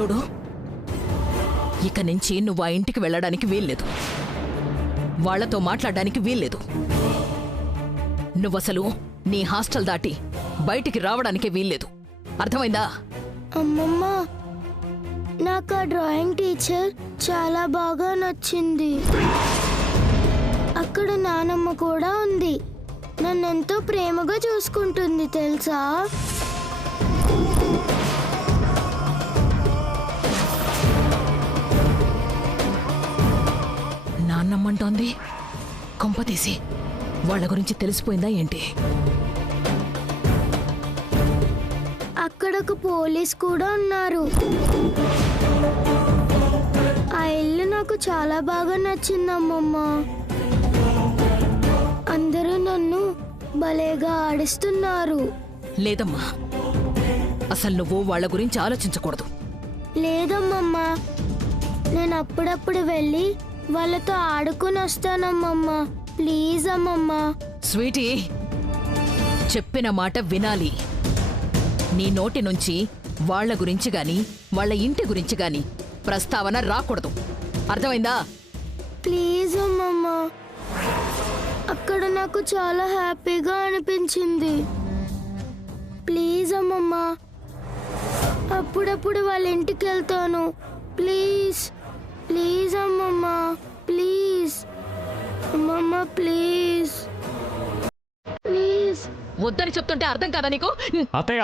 చూడు, ఇక నుంచి నువ్వు ఆ ఇంటికి వెళ్ళడానికి వీల్లేదు, వాళ్లతో మాట్లాడడానికి వీల్లేదు. నువ్వసలు నీ హాస్టల్ దాటి బయటికి రావడానికే వీల్లేదు. అర్థమైందా? అమ్మమ్మ, నాకు ఆ డ్రాయింగ్ టీచర్ చాలా బాగా నచ్చింది. అక్కడ నానమ్మ కూడా ఉంది. నన్నెంతో ప్రేమగా చూసుకుంటుంది తెలుసా? నాన్నమ్మంటోంది. కొంపతీసి వాళ్ళ గురించి తెలిసిపోయిందా ఏంటి? అక్కడ ఒక పోలీస్ కూడా ఉన్నారు. ఆ ఇల్లు నాకు చాలా బాగా నచ్చిందమ్మమ్మ. అందరూ నన్ను భలేగా ఆడిస్తున్నారు. లేదమ్మా, అసలు నువ్వు వాళ్ళ గురించి ఆలోచించకూడదు. లేదమ్మమ్మ, నేను అప్పుడప్పుడు వెళ్ళి వాళ్ళతో ఆడుకుని వస్తానమ్మమ్మ. ప్లీజ్ అమ్మమ్మ. స్వీటీ, చెప్పిన మాట వినాలి. నీ నోటి నుంచి వాళ్ళ గురించి గాని వాళ్ళ ఇంటి గురించి గాని ప్రస్తావన రాకూడదు. అర్థమైందా? ప్లీజ్ అమ్మమ్మ. అక్కడ నాకు చాలా హ్యాపీగా అనిపించింది. ప్లీజ్ అమ్మమ్మ, అప్పుడప్పుడు వాళ్ళ ఇంటికి వెళ్తాను. ప్లీజ్ ప్లీజ్ అమ్మమ్మ, ప్లీజ్ అమ్మమ్మ, ప్లీజ్ ప్లీజ్. వద్దని చెప్తుంటే అర్థం కాదా నీకు? అత్తయ్య,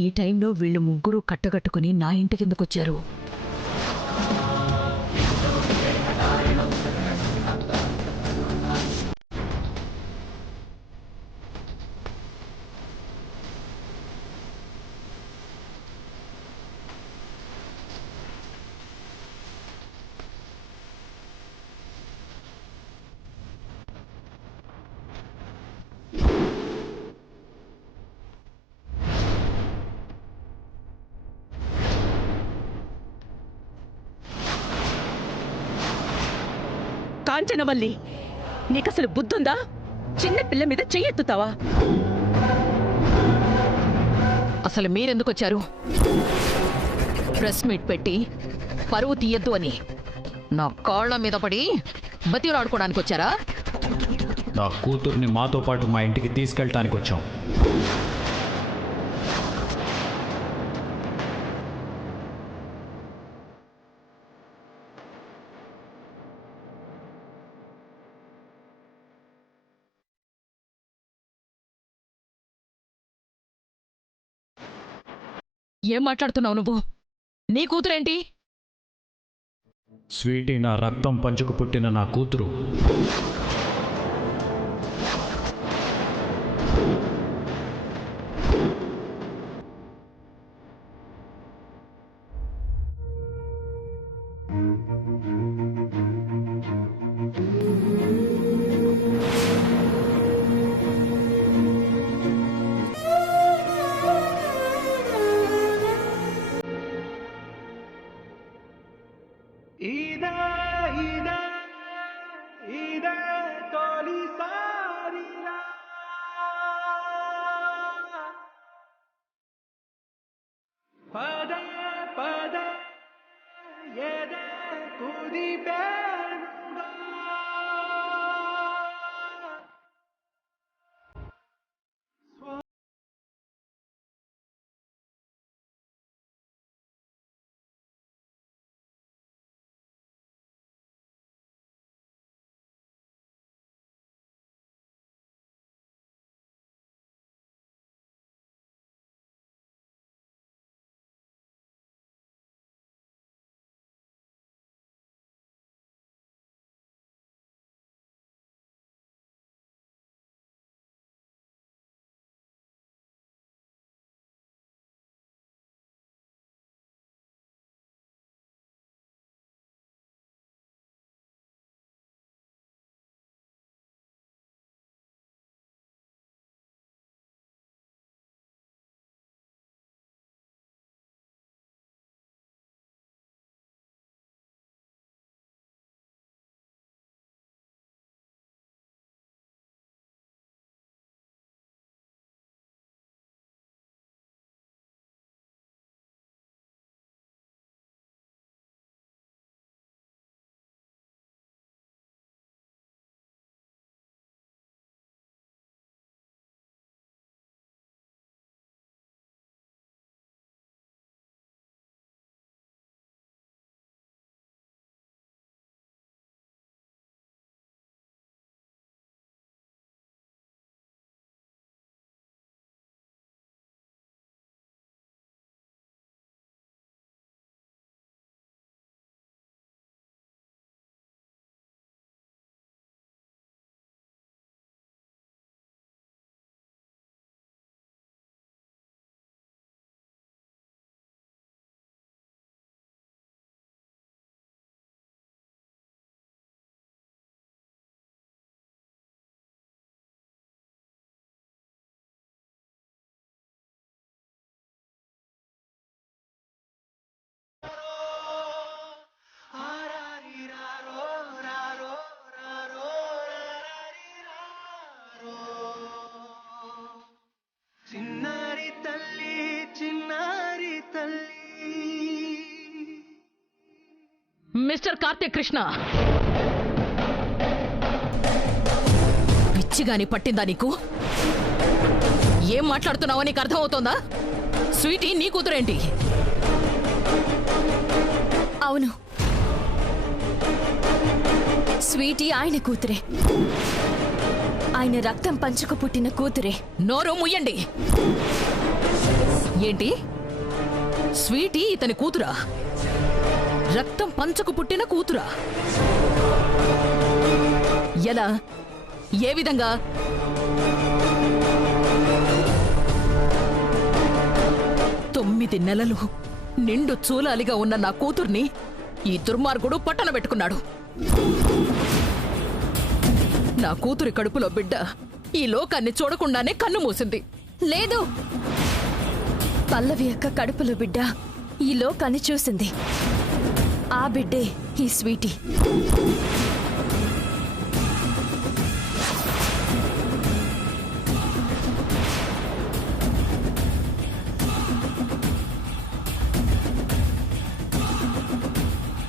ఈ టైంలో వీళ్ళు ముగ్గురు కట్టగట్టుకుని నా ఇంటి కిందకొచ్చారు. కాంచనవల్లి, నీకసలు బుద్ధుందా? చిన్న పిల్ల మీద చెయ్యెత్తుతావా? అసలు మీరెందుకొచ్చారు? ప్రెస్ మీట్ పెట్టి పరువు తీయద్దు అని నా కాళ్ళ మీద పడి బతిలాడుకోవడానికి వచ్చారా? నా కూతుర్ని మాతో పాటు మా ఇంటికి తీసుకెళ్ళటానికి వచ్చాం. ఏం మాట్లాడుతున్నావు నువ్వు? నీ కూతురేంటి? స్వీటీ నా రక్తం పంచుకు పుట్టిన నా కూతురు. పదే పదే ఎదే కుదిపే మిస్టర్ కార్తీక్ కృష్ణ, పిచ్చిగాని పట్టిందా నీకు? ఏం మాట్లాడుతున్నావో నీకు అర్థమవుతోందా? స్వీటీ నీ కూతురేంటి? అవును, స్వీటీ ఆయన కూతురే. ఆయన రక్తం పంచుకు పుట్టిన కూతురే. నోరు ముయ్యండి. ఏంటి? స్వీటీ ఇతని కూతురా? రక్తం పంచకు పుట్టిన కూతురా? ఎలా? ఏ విధంగా? తొమ్మిది నెలలు నిండు చూలాలిగా ఉన్న నా కూతుర్ని ఈ దుర్మార్గుడు పట్టన పెట్టుకున్నాడు. నా కూతురి కడుపులో బిడ్డ ఈ లోకాన్ని చూడకుండానే కన్ను మూసింది. లేదు, పల్లవి యొక్క కడుపులో బిడ్డ ఈ లోకాన్ని చూసింది. ఆ బిడ్డే ఈ స్వీటీ.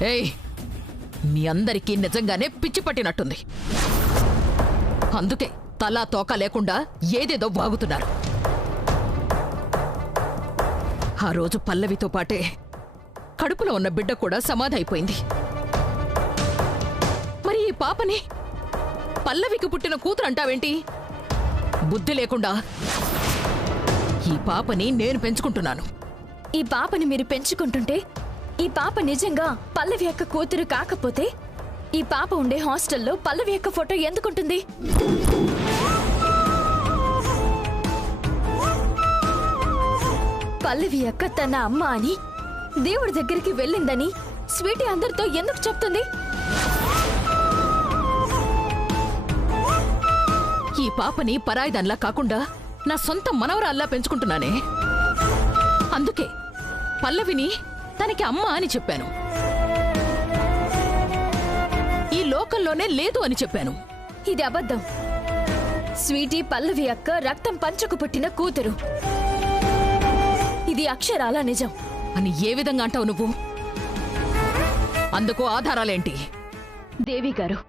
ఏయ్, మీ అందరికీ నిజంగానే పిచ్చి పట్టినట్టుంది. అందుకే తలా తోక లేకుండా ఏదేదో వాగుతున్నారు. ఆ రోజు పల్లవితో పాటే కడుపులో ఉన్న బిడ్డ కూడా సమాధి అయిపోయింది. మరి ఈ పాపని పల్లవికి పుట్టిన కూతురు అంటావేంటి? బుద్ధి లేకుండా. ఈ పాపని నేను పెంచుకుంటున్నాను. ఈ పాపని మీరు పెంచుకుంటుంటే ఈ పాప నిజంగా పల్లవి యొక్క కూతురు కాకపోతే ఈ పాప ఉండే హాస్టల్లో పల్లవి యొక్క ఫోటో ఎందుకుంటుంది? పల్లవి యొక్క తన అమ్మ అని దేవుడి దగ్గరికి వెళ్ళిందని స్వీటీ అందరితో ఎందుకు చెప్తుంది? ఈ పాపని పరాయిదాన్లా కాకుండా నా సొంత మనవరాల్లా పెంచుకుంటున్నానే. అందుకే పల్లవిని తనకి అమ్మ అని చెప్పాను. ఈ లోకంలోనే లేదు అని చెప్పాను. ఇది అబద్ధం. స్వీటీ పల్లవి యొక్క రక్తం పంచుకు పుట్టిన కూతురు. ఇది అక్షరాల నిజం. అని ఏ విధంగా అంటావు నువ్వు? అందుకు ఆధారాలేంటి? దేవి గారు,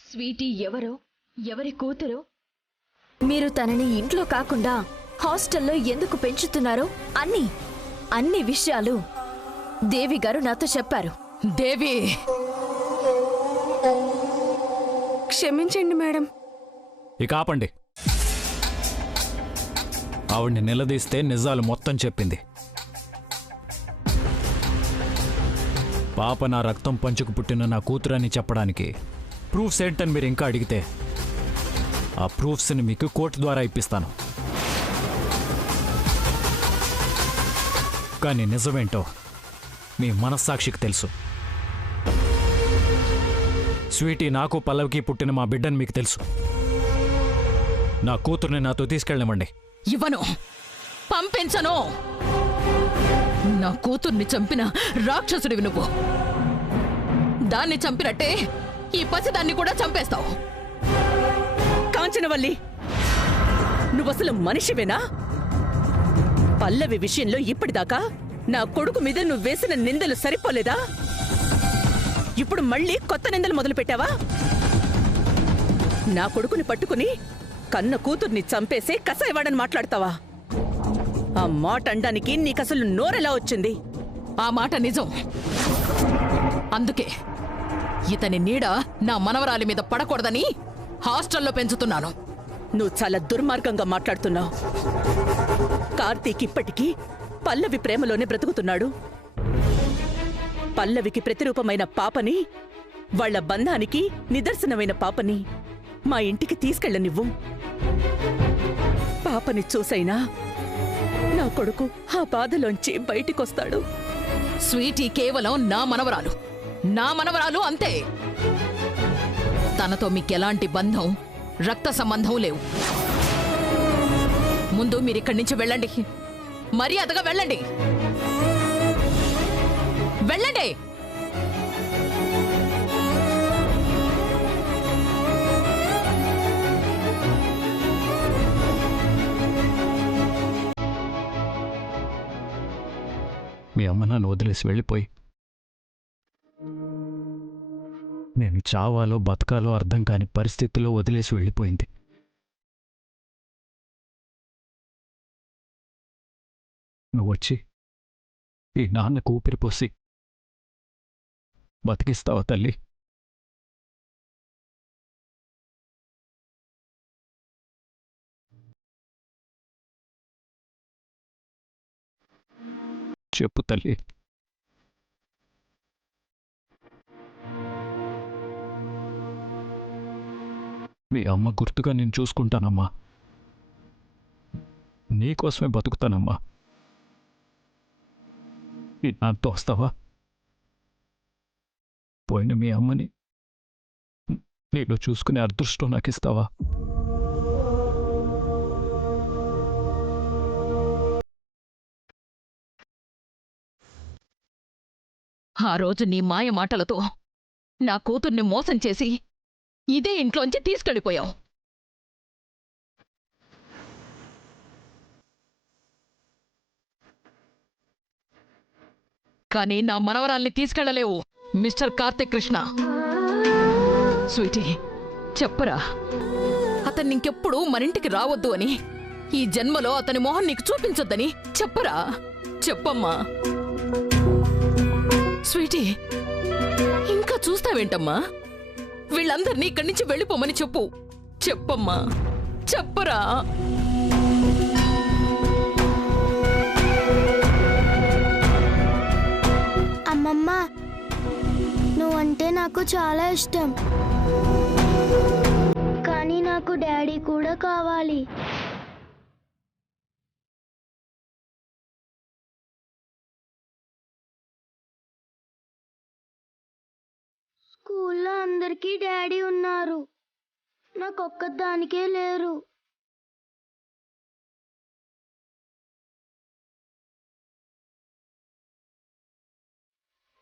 స్వీటీ ఎవరో, ఎవరి కూతురో, మీరు తనని ఇంట్లో కాకుండా హాస్టల్లో ఎందుకు పెంచుతున్నారో అన్ని విషయాలు దేవి గారు నాతో చెప్పారు. దేవి, క్షమించండి మేడం. ఇక ఆపండి. ఆవిడ్ని నిలదీస్తే నిజాలు మొత్తం చెప్పింది. పాప నా రక్తం పంచుకు పుట్టిన నా కూతురని చెప్పడానికి ప్రూఫ్స్ ఏంటని మీరు ఇంకా అడిగితే ఆ ప్రూఫ్స్ని మీకు కోర్టు ద్వారా ఇప్పిస్తాను. కానీ నిజమేంటో మీ మనస్సాక్షికి తెలుసు. స్వీటీ నాకు పల్లవికి పుట్టిన మా బిడ్డని మీకు తెలుసు. నా కూతుర్ని నాతో తీసుకెళ్ళనివ్వండి. ఇవ్వను, పంపించను. నా కూతుర్ని చంపిన రాక్షసుడివి నువ్వు. దాన్ని చంపినట్టే ఈ పసిదాన్ని కూడా చంపేస్తావు. కాంచనవల్లి, నువ్వసలు మనిషివేనా? పల్లవి విషయంలో ఇప్పటిదాకా నా కొడుకు మీద నువ్వు వేసిన నిందలు సరిపోలేదా? ఇప్పుడు మళ్ళీ కొత్త నిందలు మొదలు పెట్టావా? నా కొడుకుని పట్టుకుని కన్న కూతుర్ని చంపేసే కసాయవాడని మాట్లాడతావా? ఆ మాట అనడానికి నీకసలు నోరెలా వచ్చింది? ఆ మాట నిజం. అందుకే ఇతని నీడ నా మనవరాలి మీద పడకూడదని హాస్టల్లో పెంచుతున్నాను. నువ్వు చాలా దుర్మార్గంగా మాట్లాడుతున్నావు. కార్తీక్ ఇప్పటికీ పల్లవి ప్రేమలోనే బ్రతుకుతున్నాడు. పల్లవికి ప్రతిరూపమైన పాపని, వాళ్ళ బంధానికి నిదర్శనమైన పాపని మా ఇంటికి తీసుకెళ్ళనివ్వు. పాపని చూసైనా నా కొడుకు ఆ బాధలోంచి బయటికొస్తాడు. స్వీటీ కేవలం నా మనవరాలు అంతే. తనతో మీకెలాంటి బంధం, రక్త సంబంధం లేవు. ముందు మీరిక్కడి నుంచి వెళ్ళండి. మర్యాదగా వెళ్ళండి. వెళ్ళండి. మీ అమ్మ నన్ను వదిలేసి వెళ్ళిపోయి నేను చావాలో బతకాలో అర్థం కాని పరిస్థితిలో వదిలేసి వెళ్ళిపోయింది. నువ్వు వచ్చి ఈ నాన్నకు ఊపిరిపోసి బతికిస్తావా తల్లి? చెప్పు తల్లి. మీ అమ్మ గుర్తుగా నేను చూసుకుంటానమ్మా. నీకోసమే బతుకుతానమ్మా. నాతో వస్తావా? పోయిన మీ అమ్మని నీలో చూసుకునే అదృష్టం నాకు ఇస్తావా? ఆ రోజు నీ మాయ మాటలతో నా కూతుర్ని మోసం చేసి ఇదే ఇంట్లోంచి తీసుకెళ్ళిపోయావు. కానీ నా మనవరాల్ని తీసుకెళ్లలేవు మిస్టర్ కార్తిక్ కృష్ణ. స్వీటీ, చెప్పురా, అతన్ని ఇంకెప్పుడు మరింటికి రావద్దు అని, ఈ జన్మలో అతని మొహం నీకు చూపించొద్దని చెప్పురా. చెప్పమ్మా. స్వీటీ, ఇంకా చూస్తావేంటమ్మా? వీళ్ళందరినీ ఇక్కడి నుంచి వెళ్ళిపోమని చెప్పు. చెప్పమ్మా, చెప్పరా. అమ్మమ్మ, నువ్వంటే నాకు చాలా ఇష్టం, కానీ నాకు డాడీ కూడా కావాలి. స్కూల్లో అందరికీ డాడీ ఉన్నారు, నాకొక్కదానికే లేరు.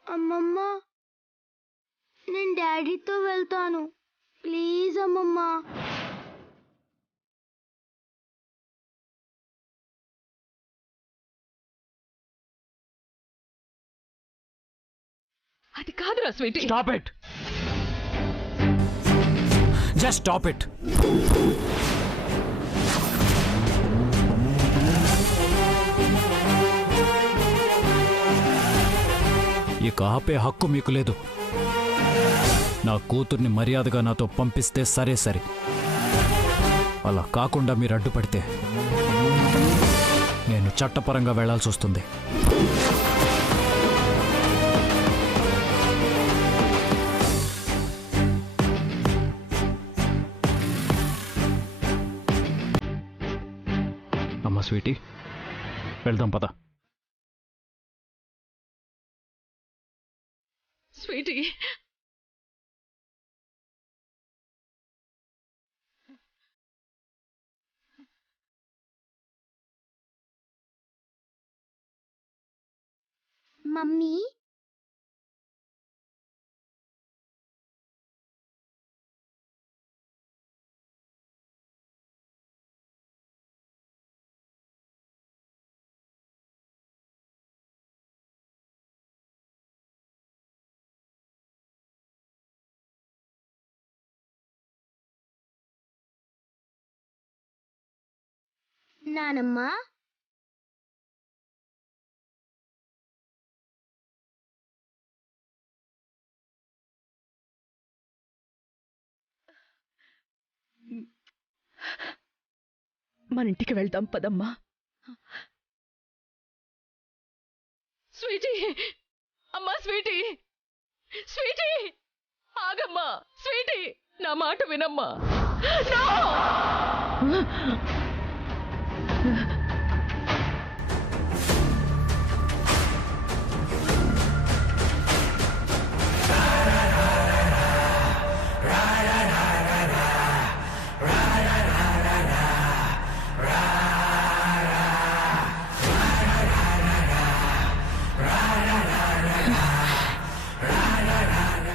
అమ్మమ్మ, నేను డాడీతో వెళ్తాను, ప్లీజ్ అమ్మమ్మ. అది కాదురా Sweety. Stop it! Just stop it! ఇక ఆపే హక్కు మీకు లేదు. నా కూతుర్ని మర్యాదగా నాతో పంపిస్తే సరే సరే. అలా కాకుండా మీరు అడ్డుపడితే నేను చట్టపరంగా వెళ్లాల్సి వస్తుంది. అమ్మ స్వీటీ, వెళ్దాం పద. స్వీటీ, మమ్మీ, నానమ్మ, మన ఇంటికి వెళ్దాం పదమ్మా. స్వీటీ, అమ్మా స్వీటీ, స్వీటీ, ఆగమ్మా స్వీటీ, నా మాట వినమ్మా. నో!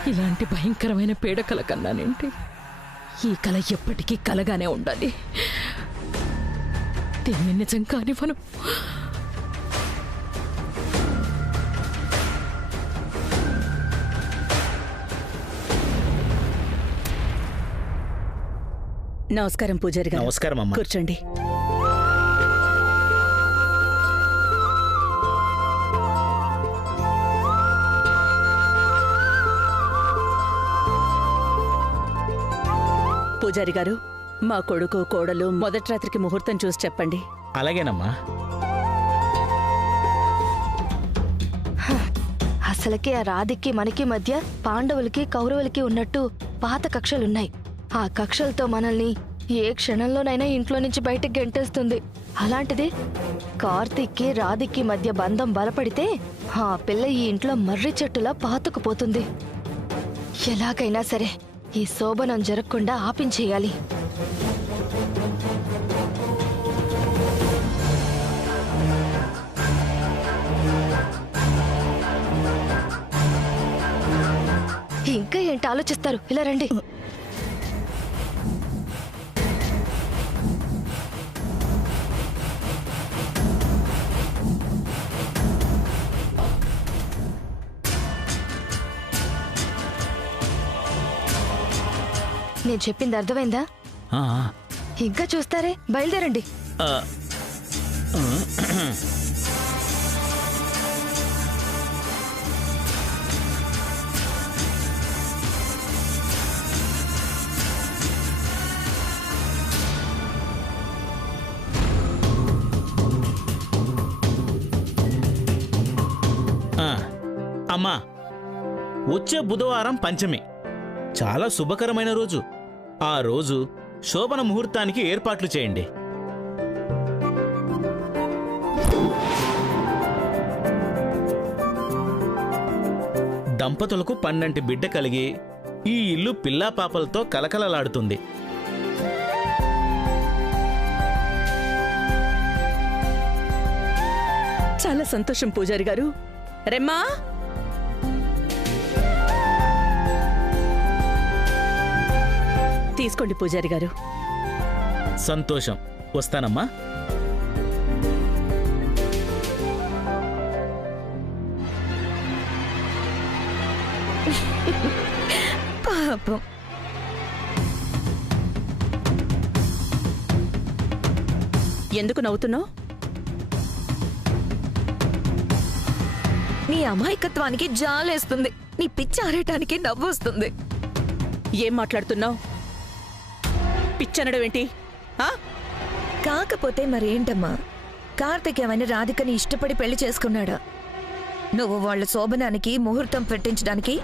ఇలాంటి భయంకరమైన పీడకల కన్నానేంటి? ఈ కల ఎప్పటికీ కలగానే ఉండాలి. దీన్ని నిజం కానివ్వను. నమస్కారం పూజారి గారు. నమస్కారం అమ్మా. కూర్చోండి. పూజారి గారు, మా కొడుకు కోడలు మొదటి రాత్రికి ముహూర్తం చూసి చెప్పండి. అలాగేనమ్మా. అసలకి ఆ రాధికి మనకి మధ్య పాండవులకి కౌరవులకి ఉన్నట్టు పాత కక్షలున్నాయి. ఆ కక్షలతో మనల్ని ఏ క్షణంలోనైనా ఇంట్లో నుంచి బయటకు గెంటేస్తుంది. అలాంటిది కార్తీక్కి రాధికి మధ్య బంధం బలపడితే ఆ పిల్ల ఈ ఇంట్లో మర్రి చెట్టులా పాతుకుపోతుంది. ఎలాగైనా సరే ఈ శోభనం జరగకుండా ఆపించేయాలి. ఇంకా ఏంటి ఆలోచిస్తారు? ఇలా రండి. నేను చెప్పింది అర్థమైందా? ఆ, ఇంకా చూస్తారే, బయలుదేరండి. ఆ, అమ్మా, వచ్చే బుధవారం పంచమి, చాలా శుభకరమైన రోజు. ఆ రోజు శోభన ముహూర్తానికి ఏర్పాట్లు చేయండి. దంపతులకు 12 బిడ్డ కలిగి ఈ ఇల్లు పిల్లా పాపలతో కలకలలాడుతుంది. చాలా సంతోషం పూజారి గారు. రెమ్మా, తీసుకోండి పూజారి గారు. సంతోషం. వస్తానమ్మా. పాపం. ఎందుకు నవ్వుతున్నావు? నీ అమాయకత్వానికి జాలేస్తుంది. నీ పిచ్చి ఆరేయటానికి నవ్వు వస్తుంది. ఏం మాట్లాడుతున్నావు? పిచ్చనడం ఏంటి? కాకపోతే మరేంటమ్మా, కార్తిక్ ఏమైనా రాధికని ఇష్టపడి పెళ్లి చేసుకున్నాడా? నువ్వు వాళ్ళ శోభనానికి ముహూర్తం పెట్టించడానికి